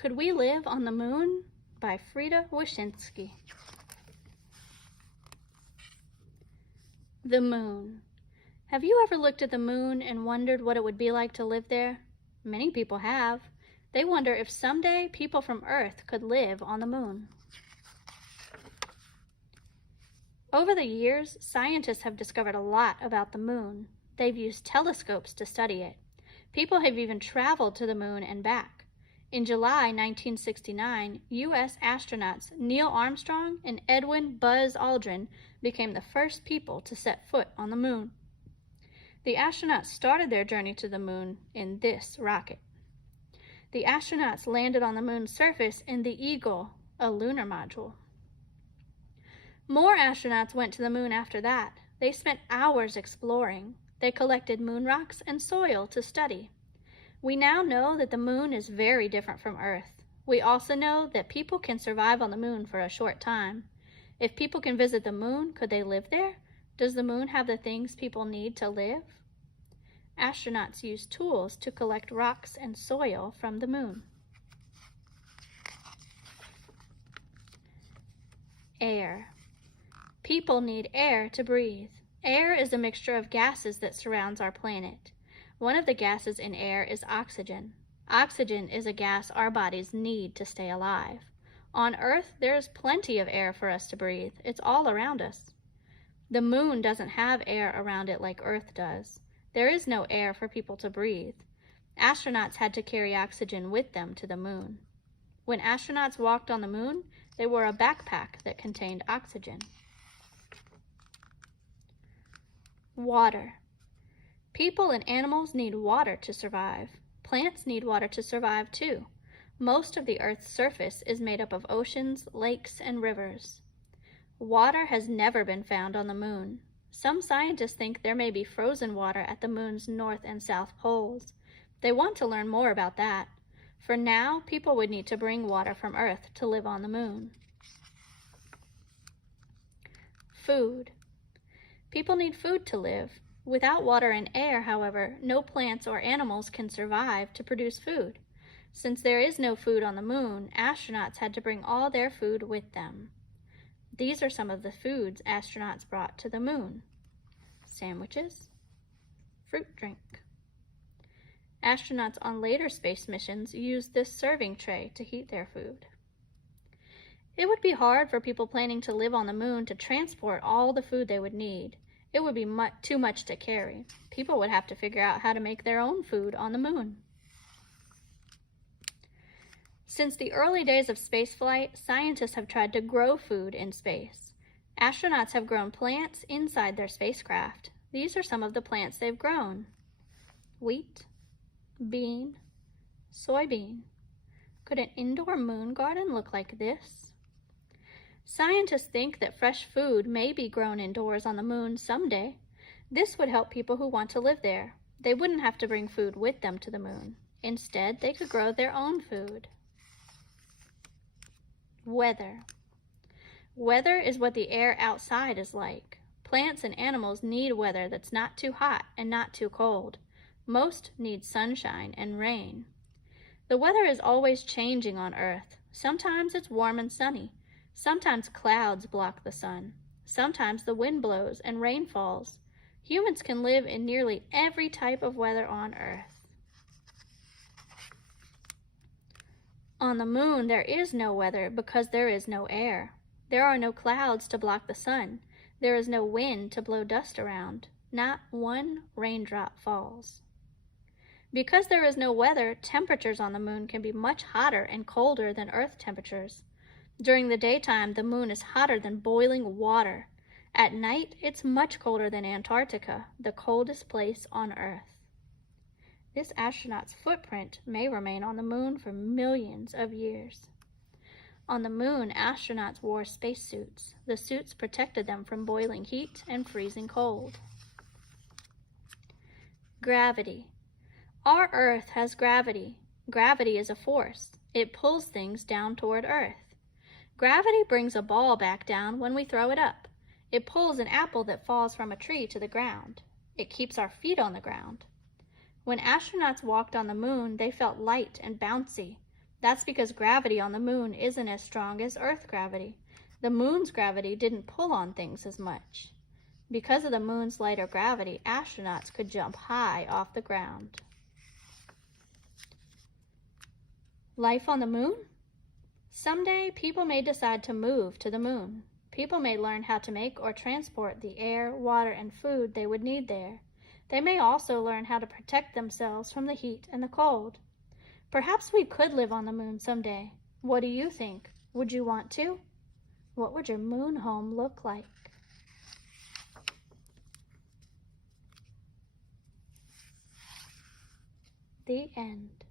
Could We Live on the Moon? By Frieda Wishinsky. The moon. Have you ever looked at the moon and wondered what it would be like to live there? Many people have. They wonder if someday people from Earth could live on the moon. Over the years, scientists have discovered a lot about the moon. They've used telescopes to study it. People have even traveled to the moon and back. In July 1969, U.S. astronauts Neil Armstrong and Edwin "Buzz" Aldrin became the first people to set foot on the moon. The astronauts started their journey to the moon in this rocket. The astronauts landed on the moon's surface in the Eagle, a lunar module. More astronauts went to the moon after that. They spent hours exploring. They collected moon rocks and soil to study. We now know that the moon is very different from Earth. We also know that people can survive on the moon for a short time. If people can visit the moon, could they live there? Does the moon have the things people need to live? Astronauts use tools to collect rocks and soil from the moon. Air. People need air to breathe. Air is a mixture of gases that surrounds our planet. One of the gases in air is oxygen. Oxygen is a gas our bodies need to stay alive. On Earth, there is plenty of air for us to breathe. It's all around us. The moon doesn't have air around it like Earth does. There is no air for people to breathe. Astronauts had to carry oxygen with them to the moon. When astronauts walked on the moon, they wore a backpack that contained oxygen. Water. People and animals need water to survive. Plants need water to survive too. Most of the Earth's surface is made up of oceans, lakes, and rivers. Water has never been found on the moon. Some scientists think there may be frozen water at the moon's north and south poles. They want to learn more about that. For now, people would need to bring water from Earth to live on the moon. Food. People need food to live. Without water and air, however, no plants or animals can survive to produce food. Since there is no food on the moon, astronauts had to bring all their food with them. These are some of the foods astronauts brought to the moon. Sandwiches, fruit drink. Astronauts on later space missions used this serving tray to heat their food. It would be hard for people planning to live on the moon to transport all the food they would need. It would be too much to carry. People would have to figure out how to make their own food on the moon. Since the early days of spaceflight, scientists have tried to grow food in space. Astronauts have grown plants inside their spacecraft. These are some of the plants they've grown: wheat, bean, soybean. Could an indoor moon garden look like this? Scientists think that fresh food may be grown indoors on the moon someday. This would help people who want to live there. They wouldn't have to bring food with them to the moon. Instead, they could grow their own food. Weather. Weather is what the air outside is like. Plants and animals need weather that's not too hot and not too cold. Most need sunshine and rain. The weather is always changing on Earth. Sometimes it's warm and sunny. Sometimes clouds block the sun. Sometimes the wind blows and rain falls. Humans can live in nearly every type of weather on Earth. On the moon, there is no weather because there is no air. There are no clouds to block the sun. There is no wind to blow dust around. Not one raindrop falls. Because there is no weather, temperatures on the moon can be much hotter and colder than Earth temperatures. During the daytime, the moon is hotter than boiling water. At night, it's much colder than Antarctica, the coldest place on Earth. This astronaut's footprint may remain on the moon for millions of years. On the moon, astronauts wore spacesuits. The suits protected them from boiling heat and freezing cold. Gravity. Our Earth has gravity. Gravity is a force. It pulls things down toward Earth. Gravity brings a ball back down when we throw it up. It pulls an apple that falls from a tree to the ground. It keeps our feet on the ground. When astronauts walked on the moon, they felt light and bouncy. That's because gravity on the moon isn't as strong as Earth gravity. The moon's gravity didn't pull on things as much. Because of the moon's lighter gravity, astronauts could jump high off the ground. Life on the moon? Someday, people may decide to move to the moon. People may learn how to make or transport the air, water, and food they would need there. They may also learn how to protect themselves from the heat and the cold. Perhaps we could live on the moon someday. What do you think? Would you want to? What would your moon home look like? The end.